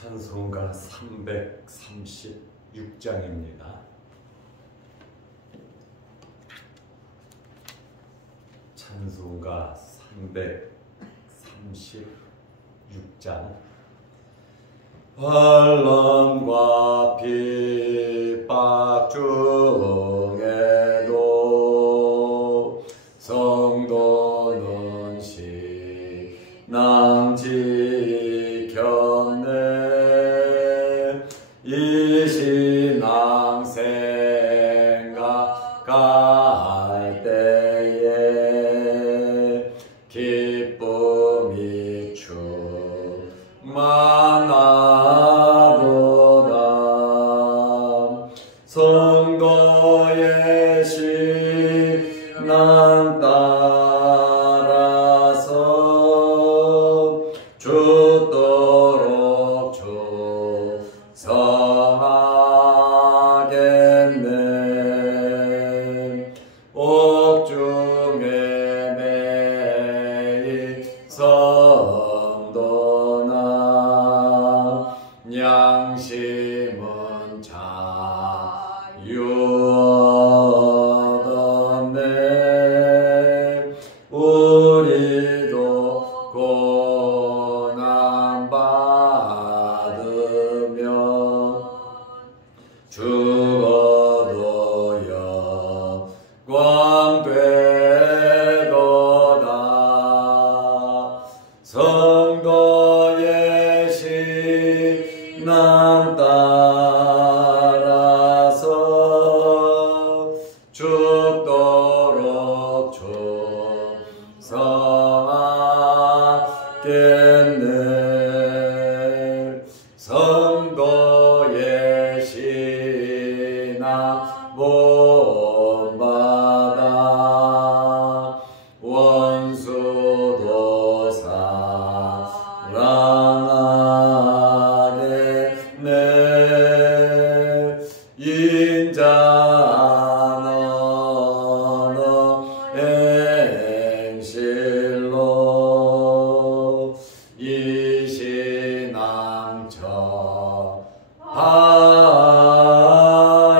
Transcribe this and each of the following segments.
찬송가 336장입니다. 찬송가 336장. 환난과 핍박 중에도 성도는 신앙 지켰네. 이 신앙 생각할 때에 기쁨이 충만하도다. 성도의 신앙 따라서 죽도록 충성하겠네. 옥중에 매일 성도나 양심은 자유 얻었네. 우리도 고난 받으며 죽어도 영광 되도다. 성도의 신앙 따라서 죽도록 충성하겠네. 성도의 신앙 본받아 원수도 사랑하겠네. 인자 너는 행실로 이 신앙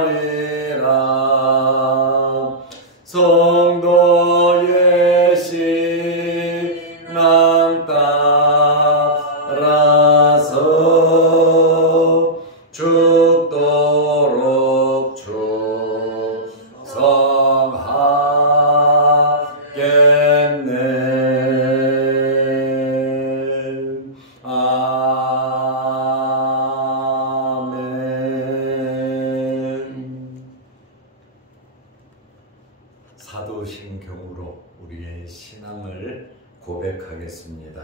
전하리라. 성도의 신앙 따라서 죽도록 충성하겠네. 아멘. 사도신경으로 우리의 신앙을 고백하겠습니다.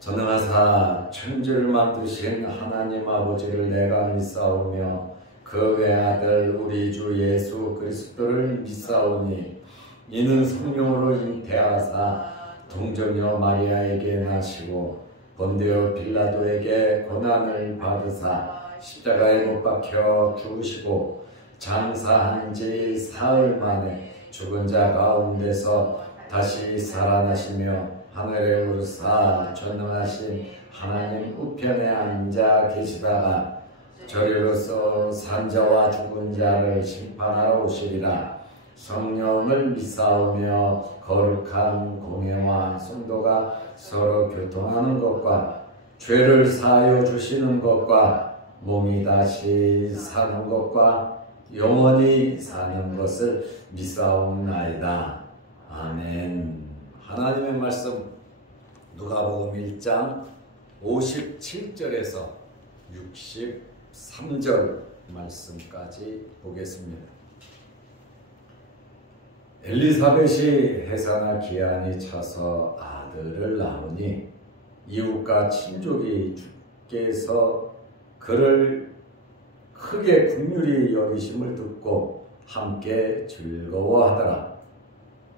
전능하사 천지를 만드신 하나님 아버지를 내가 믿사오며 그 외아들 우리 주 예수 그리스도를 믿사오니 이는 성령으로 잉태하사 동정녀 마리아에게 나시고 본디오 빌라도에게 고난을 받으사 십자가에 못 박혀 죽으시고 장사한 지 사흘 만에 죽은 자 가운데서 다시 살아나시며 하늘에 오르사 전능하신 하나님 우편에 앉아 계시다가 저리로서 산자와 죽은 자를 심판하러 오시리라. 성령을 믿사오며 거룩한 공예와 성도가 서로 교통하는 것과 죄를 사하여 주시는 것과 몸이 다시 사는 것과 영원히 사는 것을 믿사옵나이다. 아멘. 하나님의 말씀 누가복음 1장 57절에서 63절 말씀까지 보겠습니다. 엘리사벳이 해산나 기한이 차서 아들을 낳으니 이웃과 친족이 주께서 그를 크게 긍휼히 여기심을 듣고 함께 즐거워하더라.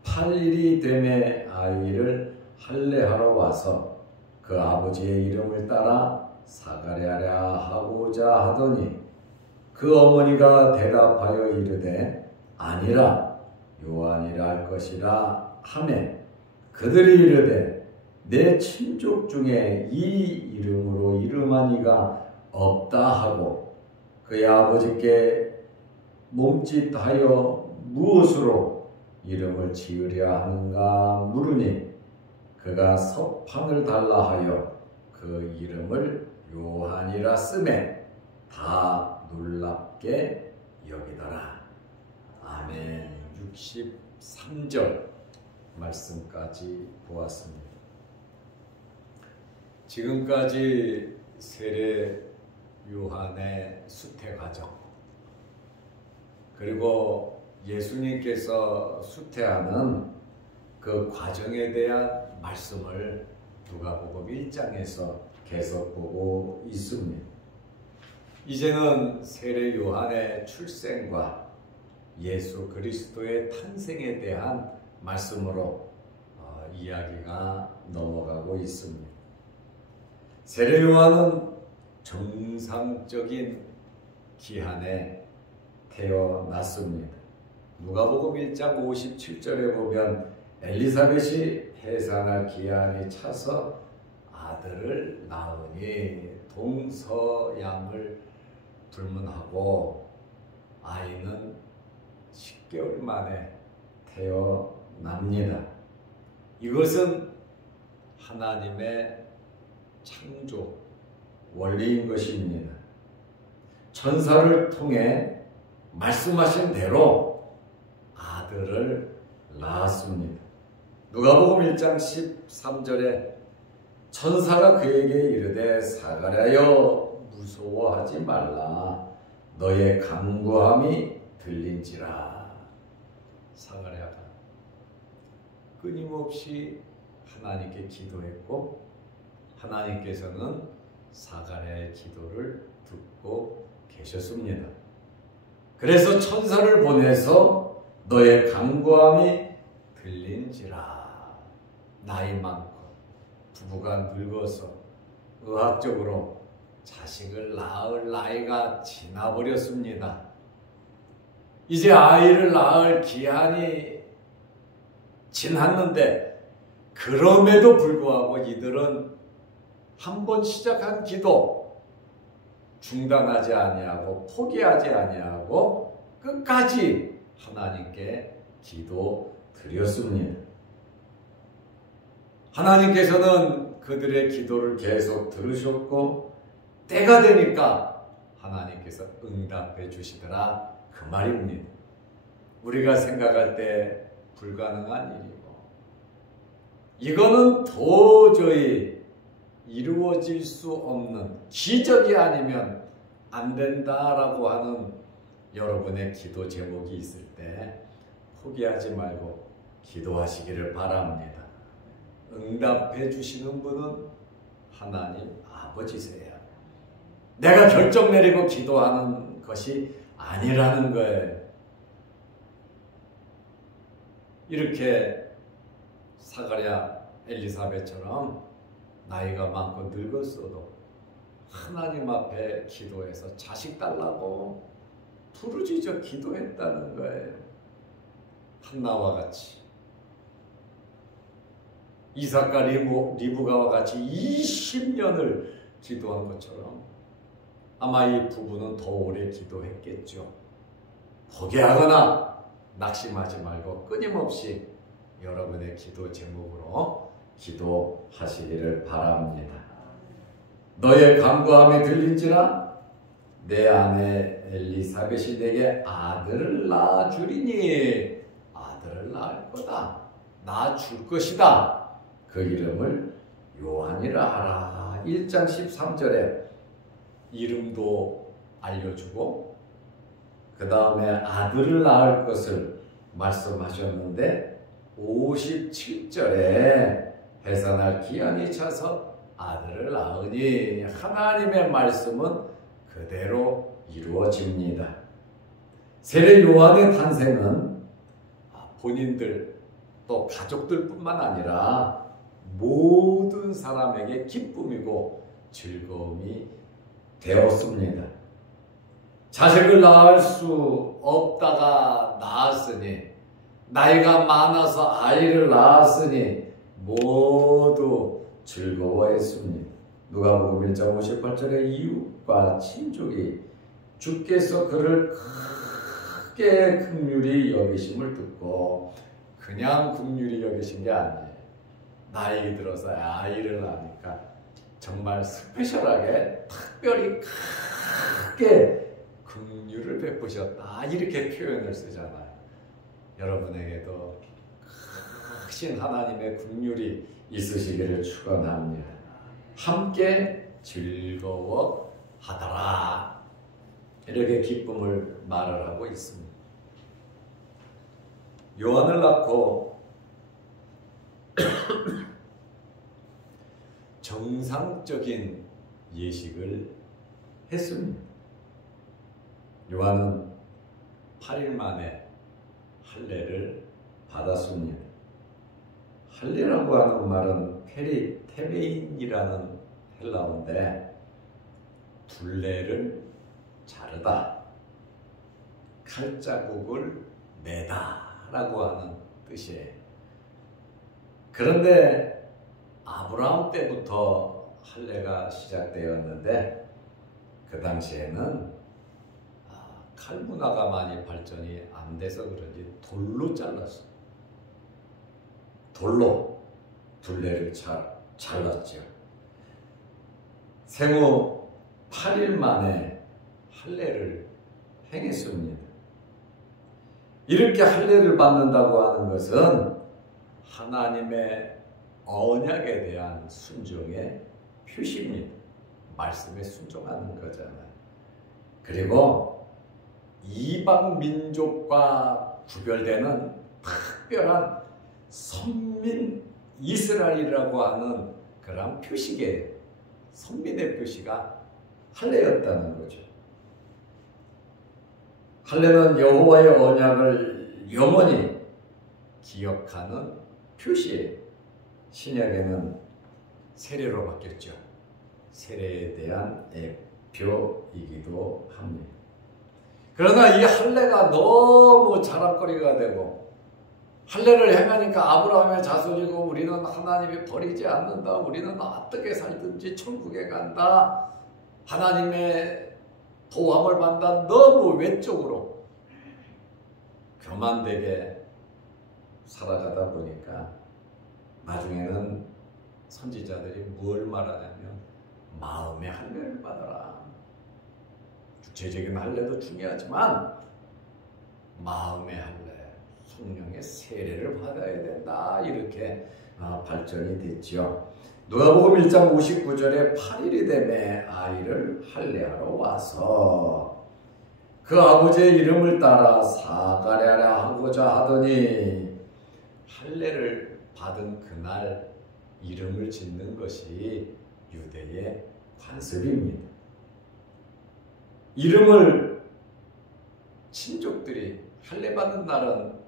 8일이 되매 아이를 할례하러 와서 그 아버지의 이름을 따라 사가랴라 하고자 하더니 그 어머니가 대답하여 이르되 아니라 요한이라 할 것이라 하매 그들이 이르되 내 친족 중에 이 이름으로 이름한 이가 없다 하고 그의 아버지께 몸짓하여 무엇으로 이름을 지으려 하는가 물으니 그가 서판을 달라 하여 그 이름을 요한이라 쓰매 다 놀랍게 여기더라. 아멘. 63절 말씀까지 보았습니다. 지금까지 세례 요한의 수태 과정, 그리고 예수님께서 수태하는 그 과정에 대한 말씀을 누가복음 1장에서 계속 보고 있습니다. 이제는 세례 요한의 출생과 예수 그리스도의 탄생에 대한 말씀으로 이야기가 넘어가고 있습니다. 세례 요한은 정상적인 기한에 태어났습니다. 누가복음 1장 57절에 보면 엘리사벳이 해산할 기한이 차서 아들을 낳으니 동서양을 불문하고 아이는 10개월 만에 태어납니다. 이것은 하나님의 창조 원리인 것입니다. 천사를 통해 말씀하신 대로 아들을 낳았습니다. 누가복음 1장 13절에 천사가 그에게 이르되 사가랴여 무서워하지 말라 너의 간구함이 들린지라. 사가랴가 끊임없이 하나님께 기도했고 하나님께서는 사가랴의 기도를 듣고 계셨습니다. 그래서 천사를 보내서 너의 간구함이 들린지라. 나이 많고 부부가 늙어서 의학적으로 자식을 낳을 나이가 지나버렸습니다. 이제 아이를 낳을 기한이 지났는데 그럼에도 불구하고 이들은 한번 시작한 기도 중단하지 아니하고 포기하지 아니하고 끝까지 하나님께 기도 드렸습니다. 하나님께서는 그들의 기도를 계속 들으셨고 때가 되니까 하나님께서 응답해 주시더라 그 말입니다. 우리가 생각할 때 불가능한 일이고 이거는 도저히 이루어질 수 없는 기적이 아니면 안 된다라고 하는 여러분의 기도 제목이 있을 때 포기하지 말고 기도하시기를 바랍니다. 응답해 주시는 분은 하나님 아버지세요. 내가 결정 내리고 기도하는 것이 아니라는 거예요. 이렇게 사가랴 엘리사벳처럼 나이가 많고 늙었어도 하나님 앞에 기도해서 자식 달라고 부르짖어 기도했다는 거예요. 한나와 같이 이삭과 리브가와 같이 20년을 기도한 것처럼 아마 이 부부는 더 오래 기도했겠죠. 포기하거나 낙심하지 말고 끊임없이 여러분의 기도 제목으로 기도하시기를 바랍니다. 너의 간구함이 들린지라 내 아내 엘리사벳이 내게 아들을 낳아주리니 아들을 낳을 거다. 낳아줄 것이다. 그 이름을 요한이라 하라. 1장 13절에 이름도 알려주고 그 다음에 아들을 낳을 것을 말씀하셨는데 57절에 해산할 기한이 차서 아들을 낳으니 하나님의 말씀은 그대로 이루어집니다. 세례 요한의 탄생은 본인들 또 가족들뿐만 아니라 모든 사람에게 기쁨이고 즐거움이 되었습니다. 자식을 낳을 수 없다가 낳았으니 나이가 많아서 아이를 낳았으니 모두 즐거워했습니다. 누가복음 1장 58절에 이웃과 친족이 주께서 그를 크게 긍휼히 여기심을 듣고, 그냥 긍휼히 여기신 게 아니에요. 나이 들어서 아이를 낳으니까 정말 스페셜하게 특별히 크게 긍휼을 베푸셨다, 이렇게 표현을 쓰잖아요. 여러분에게도 크신 하나님의 긍휼이 있으시기를 축원합니다. 함께 즐거워하더라, 이렇게 기쁨을 말을 하고 있습니다. 요한을 낳고 정상적인 예식을 했습니다. 요한은 8일 만에 할례를 받았습니다. 할례라고 하는 말은 테베인이라는 헬라어인데, 둘레를 자르다, 칼자국을 내다 라고 하는 뜻이에요. 그런데 아브라함 때부터 할례가 시작되었는데, 그 당시에는 칼 문화가 많이 발전이 안 돼서 그런지 돌로 잘랐어요. 돌로 둘레를 잘랐죠. 생후 8일 만에 할례를 행했습니다. 이렇게 할례를 받는다고 하는 것은 하나님의 언약에 대한 순종의 표시입니다. 말씀에 순종하는 거잖아요. 그리고 이방 민족과 구별되는 특별한 선민 이스라엘이라고 하는 그런 표시계예요. 선민의 표시가 할례였다는 거죠. 할례는 여호와의 언약을 영원히 기억하는 표시예요. 신약에는 세례로 바뀌었죠. 세례에 대한 예표이기도 합니다. 그러나 이 할례가 너무 자랑거리가 되고, 할례를 행하니까 아브라함의 자손이고 우리는 하나님이 버리지 않는다, 우리는 어떻게 살든지 천국에 간다, 하나님의 도함을 받는다, 너무 외적으로 교만되게 살아가다 보니까 나중에는 선지자들이 뭘 말하냐면 마음의 할례를 받아라. 구체적인 할례도 중요하지만 마음의 할례, 성령의 세례를 받아야 된다, 이렇게 발전이 됐죠. 누가복음 1장 59절에 8일이 되매 아이를 할례하러 와서 그 아버지의 이름을 따라 사가랴라 하고자 하더니, 할례를 받은 그날 이름을 짓는 것이 유대의 관습입니다. 이름을 친족들이, 할례 받는 날은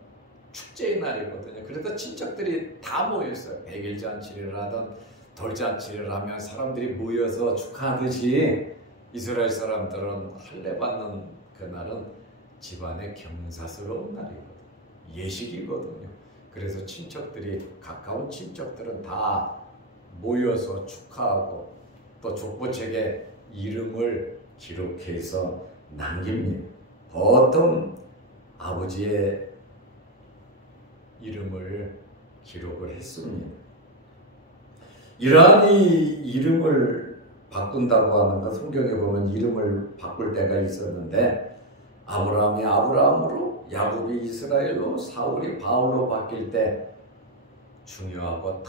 축제의 날이거든요. 그래서 친척들이 다 모였어요. 백일잔치를 하던 돌잔치를 하면 사람들이 모여서 축하하듯이 이스라엘 사람들은 할례 받는 그날은 집안의 경사스러운 날이거든요. 예식이거든요. 그래서 친척들이, 가까운 친척들은 다 모여서 축하하고 또 족보책에 이름을 기록해서 남깁니다. 보통 아버지의 이름을 기록을 했습니다. 이러한 이름을 바꾼다고 하는 것, 성경에 보면 이름을 바꿀 때가 있었는데, 아브라함이 아브라함으로, 야곱이 이스라엘로, 사울이 바울로 바뀔 때 중요하고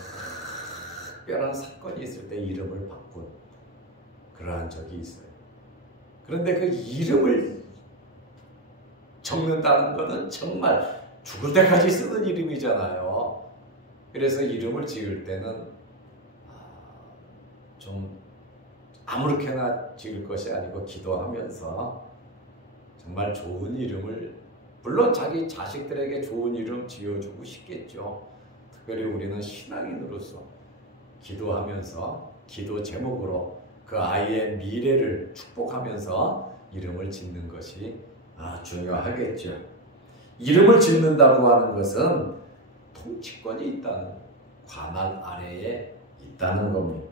특별한 사건이 있을 때 이름을 바꾼 그러한 적이 있어요. 그런데 그 이름을 적는다는 것은 정말 죽을 때까지 쓰는 이름이잖아요. 그래서 이름을 지을 때는 좀 아무렇게나 지을 것이 아니고 기도하면서 정말 좋은 이름을, 물론 자기 자식들에게 좋은 이름 지어주고 싶겠죠. 특별히 우리는 신앙인으로서 기도하면서, 기도 제목으로 그 아이의 미래를 축복하면서 이름을 짓는 것이 중요하겠죠. 이름을 짓는다고 하는 것은 통치권이 있다는, 관할 아래에 있다는 겁니다.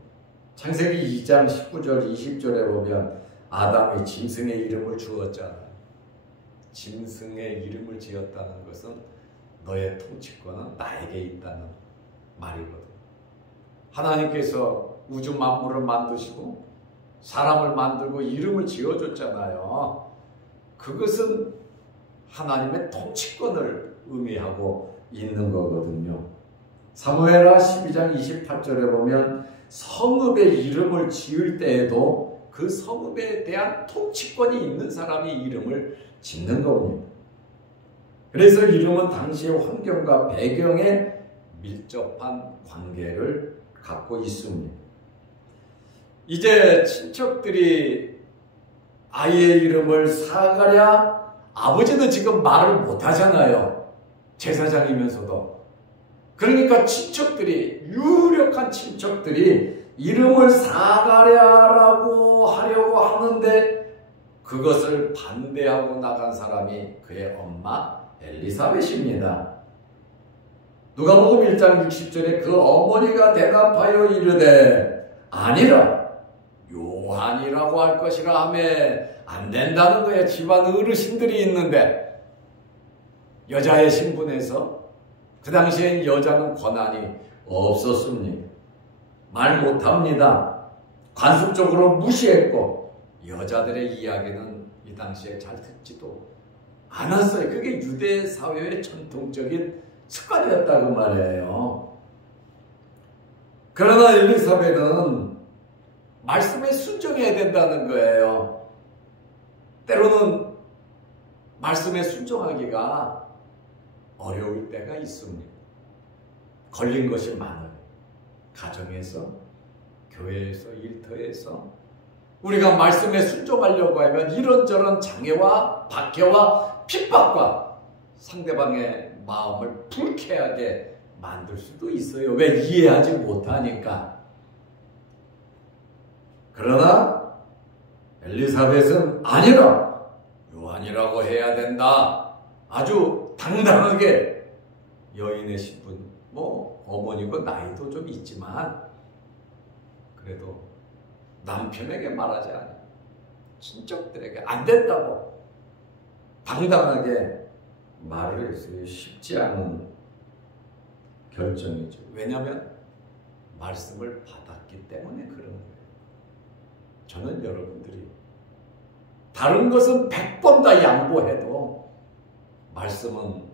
창세기 2장 19절 20절에 보면 아담이 짐승의 이름을 주었잖아요. 짐승의 이름을 지었다는 것은 너의 통치권은 나에게 있다는 말이거든. 하나님께서 우주 만물을 만드시고 사람을 만들고 이름을 지어줬잖아요. 그것은 하나님의 통치권을 의미하고 있는 거거든요. 사무엘하 12장 28절에 보면 성읍의 이름을 지을 때에도 그 성읍에 대한 통치권이 있는 사람이 이름을 짓는 겁니다. 그래서 이름은 당시의 환경과 배경에 밀접한 관계를 갖고 있습니다. 이제 친척들이 아이의 이름을 사가랴, 아버지는 지금 말을 못하잖아요. 제사장이면서도. 그러니까 친척들이, 유력한 친척들이 이름을 사가랴라고 하려고 하는데 그것을 반대하고 나간 사람이 그의 엄마 엘리사벳입니다. 누가복음 1장 60절에 그 어머니가 대답하여 이르되 아니라 요한이라고 할 것이라 하며 안 된다는 거야. 집안 어르신들이 있는데 여자의 신분에서 그 당시엔 여자는 권한이 없었습니다. 말 못합니다. 관습적으로 무시했고 여자들의 이야기는 이 당시에 잘 듣지도 않았어요. 그게 유대 사회의 전통적인 습관이었다고 말이에요. 그러나 엘리사벳은 말씀에 순종해야 된다는 거예요. 때로는 말씀에 순종하기가 어려울 때가 있습니다. 걸린 것이 많아요. 가정에서, 교회에서, 일터에서 우리가 말씀에 순종하려고 하면 이런저런 장애와 박해와 핍박과 상대방의 마음을 불쾌하게 만들 수도 있어요. 왜? 이해하지 못하니까. 그러나 엘리사벳은 아니라 요한이라고 해야 된다. 아주 당당하게 여인의 신분, 어머니고 나이도 좀 있지만 그래도 남편에게 말하지 않아요. 친척들에게 안 된다고 당당하게 말을 했어요. 쉽지 않은 결정이죠. 왜냐하면 말씀을 받았기 때문에 그런 거예요. 저는 여러분들이 다른 것은 100번 다 양보해도 말씀은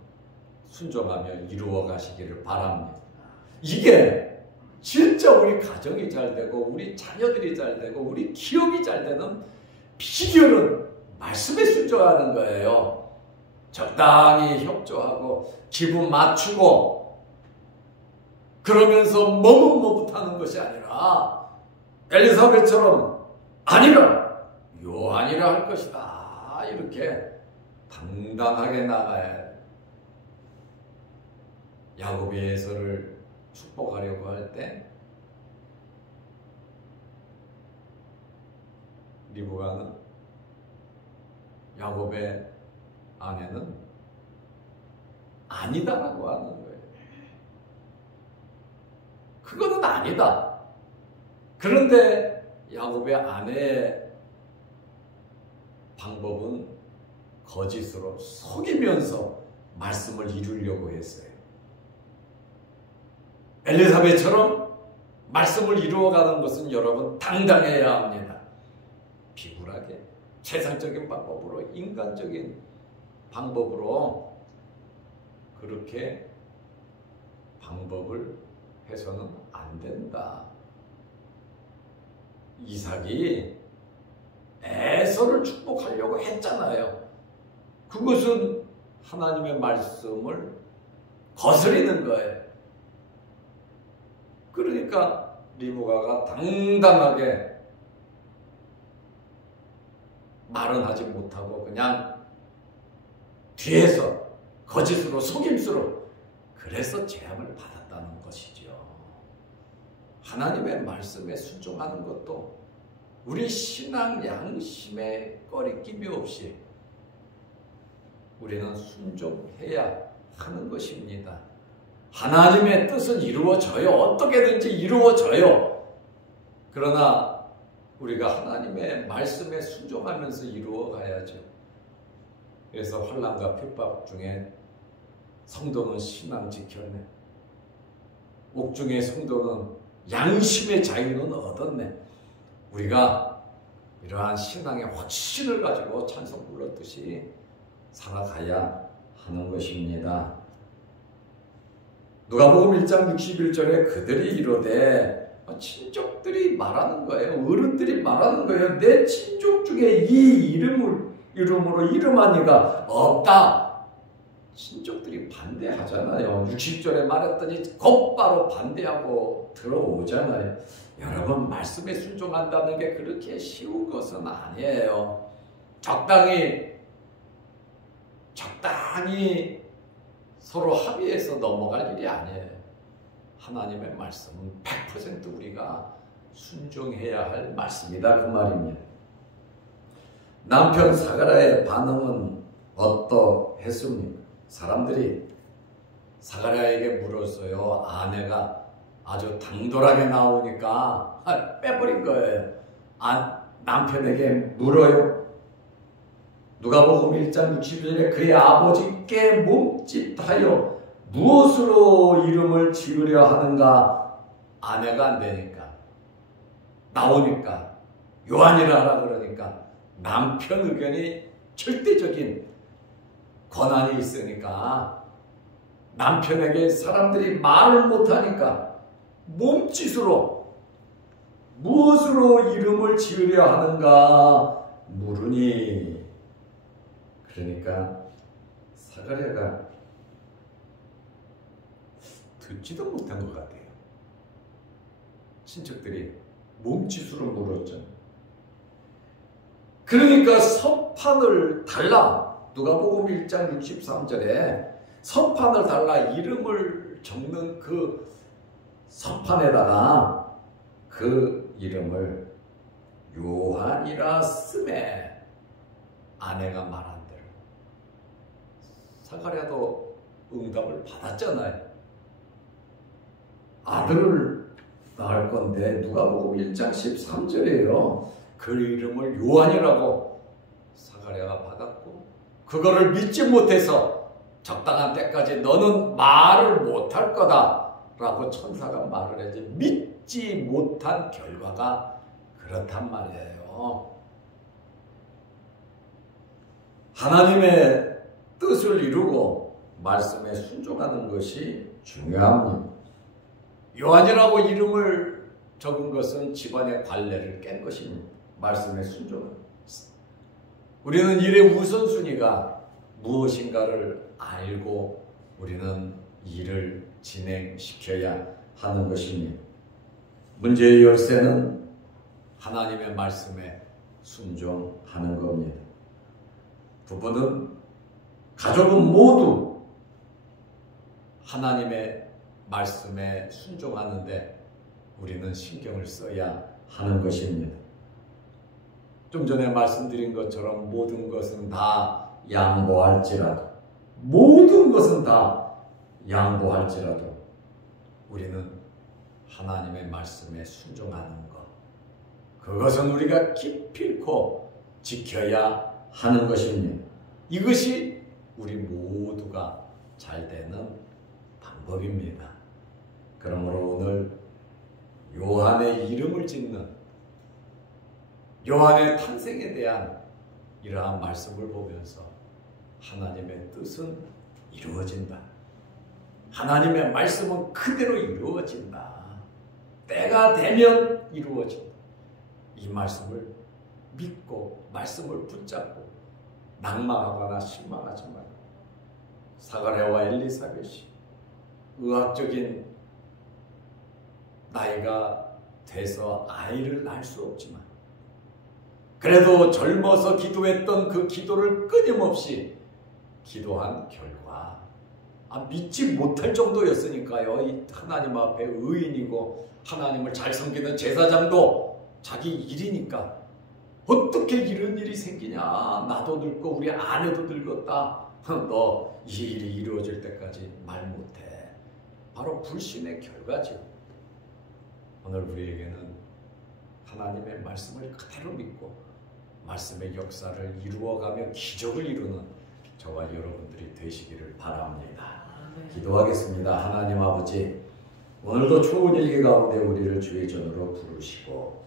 순종하며 이루어 가시기를 바랍니다. 이게 진짜 우리 가정이 잘 되고 우리 자녀들이 잘 되고 우리 기업이 잘 되는 비결은 말씀에 순종하는 거예요. 적당히 협조하고 기분 맞추고 그러면서 머뭇머뭇하는 것이 아니라 엘리사벳처럼 아니라 요한이라 할 것이다. 이렇게 당당하게 나가야 해요. 야곱의 에서를 축복하려고 할 때 리브가는 야곱의 아내는 아니다라고 하는 거예요. 그거는 아니다. 그런데 야곱의 아내의 방법은 거짓으로 속이면서 말씀을 이루려고 했어요. 엘리사벳처럼 말씀을 이루어가는 것은 여러분 당당해야 합니다. 비굴하게 세상적인 방법으로 인간적인 방법으로 그렇게 방법을 해서는 안 된다. 이삭이 에서를 축복하려고 했잖아요. 그것은 하나님의 말씀을 거스리는 거예요. 그러니까 리브가가 당당하게 말은 하지 못하고 그냥 뒤에서 거짓으로 속임수로 그래서 재앙을 받았다는 것이죠. 하나님의 말씀에 순종하는 것도 우리 신앙 양심에 꺼리낌이 없이 우리는 순종해야 하는 것입니다. 하나님의 뜻은 이루어져요. 어떻게든지 이루어져요. 그러나 우리가 하나님의 말씀에 순종하면서 이루어 가야죠. 그래서 환난과 핍박 중에 성도는 신앙 지켰네. 옥중의 성도는 양심의 자유는 얻었네. 우리가 이러한 신앙의 확신을 가지고 찬송 불렀듯이 살아가야 하는 것입니다. 누가복음 1장 61절에 그들이 이르되, 친족들이 말하는 거예요. 어른들이 말하는 거예요. 내 친족 중에 이 이름으로 이름한 이가 없다. 친족들이 반대하잖아요. 60절에 말했더니 곧바로 반대하고 들어오잖아요. 여러분, 말씀에 순종한다는 게 그렇게 쉬운 것은 아니에요. 적당히 서로 합의해서 넘어갈 일이 아니에요. 하나님의 말씀은 100% 우리가 순종해야 할 말씀이다, 그 말입니다. 남편 사가랴의 반응은 어떠했습니까? 사람들이 사가랴에게 물었어요. 아내가 아주 당돌하게 나오니까 빼버린 거예요. 남편에게 물어요. 누가복음 1장 60절에 그의 아버지께 몸짓하여 무엇으로 이름을 지으려 하는가? 아내가 안 되니까, 나오니까 요한이라 하라 그러니까 남편 의견이 절대적인 권한이 있으니까 남편에게 사람들이 말을 못하니까 몸짓으로 무엇으로 이름을 지으려 하는가 물으니, 그러니까 사가랴가 듣지도 못한 것 같아요. 친척들이 몸짓으로 물었잖아요. 그러니까 서판을 달라. 누가복음 1장 63절에 서판을 달라 이름을 적는 그 서판에다가 그 이름을 요한이라 쓰매. 아내가 말한 대로 사가랴도 응답을 받았잖아요. 아들을 낳을 건데 누가복음 1장 13절이에요. 그 이름을 요한이라고 사가랴가 받았고, 그거를 믿지 못해서 적당한 때까지 너는 말을 못할 거다 라고 천사가 말을 해야지, 믿지 못한 결과가 그렇단 말이에요. 하나님의 뜻을 이루고 말씀에 순종하는 것이 중요합니다. 요한이라고 이름을 적은 것은 집안의 관례를 깬 것입니다. 말씀에 순종은. 우리는 일의 우선순위가 무엇인가를 알고 우리는 일을 진행시켜야 하는 것입니다. 문제의 열쇠는 하나님의 말씀에 순종하는 겁니다. 부부는, 가족은 모두 하나님의 말씀에 순종하는데 우리는 신경을 써야 하는 것입니다. 좀 전에 말씀드린 것처럼 모든 것은 다 양보할지라도, 모든 것은 다 양보할지라도 우리는 하나님의 말씀에 순종하는 것, 그것은 우리가 기필코 지켜야 하는 것입니다. 이것이 우리 모두가 잘 되는 방법입니다. 그러므로 오늘 요한의 이름을 짓는, 요한의 탄생에 대한 이러한 말씀을 보면서 하나님의 뜻은 이루어진다. 하나님의 말씀은 그대로 이루어진다. 때가 되면 이루어진다. 이 말씀을 믿고 말씀을 붙잡고 낭망하거나 실망하지 말고, 사가랴와 엘리사벳이 의학적인 나이가 돼서 아이를 낳을 수 없지만 그래도 젊어서 기도했던 그 기도를 끊임없이 기도한 결과, 믿지 못할 정도였으니까요. 이 하나님 앞에 의인이고 하나님을 잘 섬기는 제사장도 자기 일이니까 어떻게 이런 일이 생기냐, 나도 늙고 우리 아내도 늙었다, 너 이 일이 이루어질 때까지 말 못해. 바로 불신의 결과죠. 오늘 우리에게는 하나님의 말씀을 그대로 믿고 말씀의 역사를 이루어가며 기적을 이루는 저와 여러분들이 되시기를 바랍니다. 기도하겠습니다. 하나님 아버지, 오늘도 좋은 일기 가운데 우리를 주의 전으로 부르시고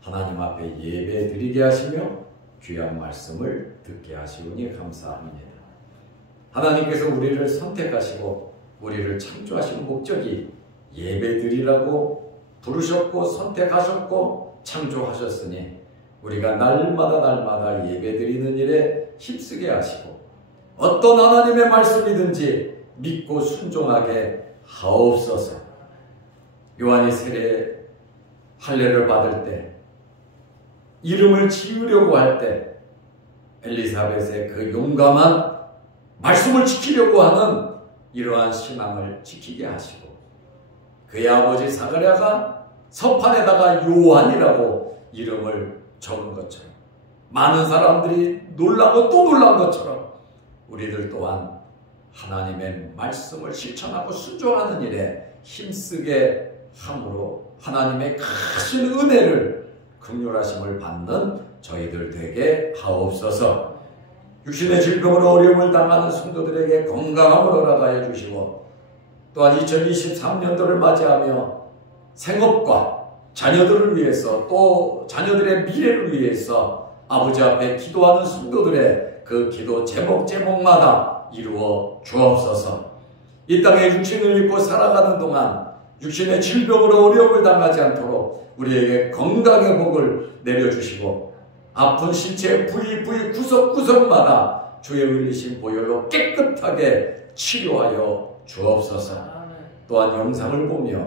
하나님 앞에 예배 드리게 하시며 귀한 말씀을 듣게 하시오니 감사합니다. 하나님께서 우리를 선택하시고 우리를 창조하신 목적이 예배 드리라고 부르셨고 선택하셨고 창조하셨으니 우리가 날마다 예배 드리는 일에 힘쓰게 하시고 어떤 하나님의 말씀이든지 믿고 순종하게 하옵소서. 요한이 세례 할례를 받을 때 이름을 지으려고 할 때 엘리사벳의 그 용감한 말씀을 지키려고 하는 이러한 신앙을 지키게 하시고 그의 아버지 사가랴가 서판에다가 요한이라고 이름을 적은 것처럼 많은 사람들이 놀라고 또 놀란 것처럼 우리들 또한 하나님의 말씀을 실천하고 순종하는 일에 힘쓰게 함으로 하나님의 크신 은혜를 긍휼하심을 받는 저희들 되게 하옵소서. 육신의 질병으로 어려움을 당하는 성도들에게 건강함을 허락하여 주시고 또한 2023년도를 맞이하며 생업과 자녀들을 위해서 또 자녀들의 미래를 위해서 아버지 앞에 기도하는 성도들의 그 기도 제목마다 이루어 주옵소서. 이 땅에 육신을 입고 살아가는 동안 육신의 질병으로 어려움을 당하지 않도록 우리에게 건강의 복을 내려주시고 아픈 신체의 부위 구석구석마다 주의 흘리신 보혈로 깨끗하게 치료하여 주옵소서. 또한 영상을 보며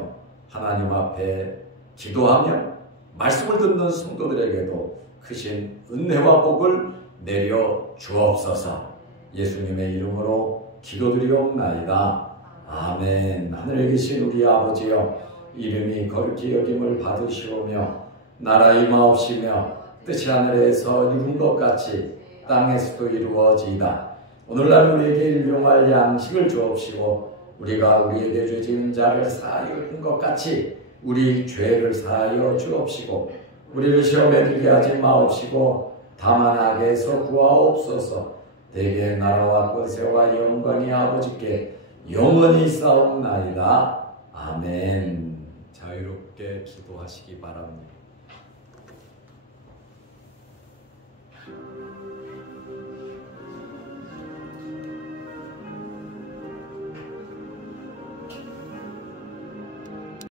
하나님 앞에 기도하며 말씀을 듣는 성도들에게도 크신 은혜와 복을 내려 주옵소서. 예수님의 이름으로 기도드리옵나이다. 아멘. 하늘에 계신 우리 아버지여, 이름이 거룩히 여김을 받으시오며 나라 임하옵시며 뜻이 하늘에서 이룬 것 같이 땅에서도 이루어지이다. 오늘날 우리에게 일용할 양식을 주옵시고 우리가 우리에게 죄 지은 자를 사하여 준 것 같이 우리 죄를 사하여 주옵시고 우리를 시험에 들게 하지 마옵시고 다만 악에서 구하옵소서. 대개 나라와 권세와 영광이 아버지께 영원히 싸움나이다. 아멘. 자유롭게 기도하시기 바랍니다.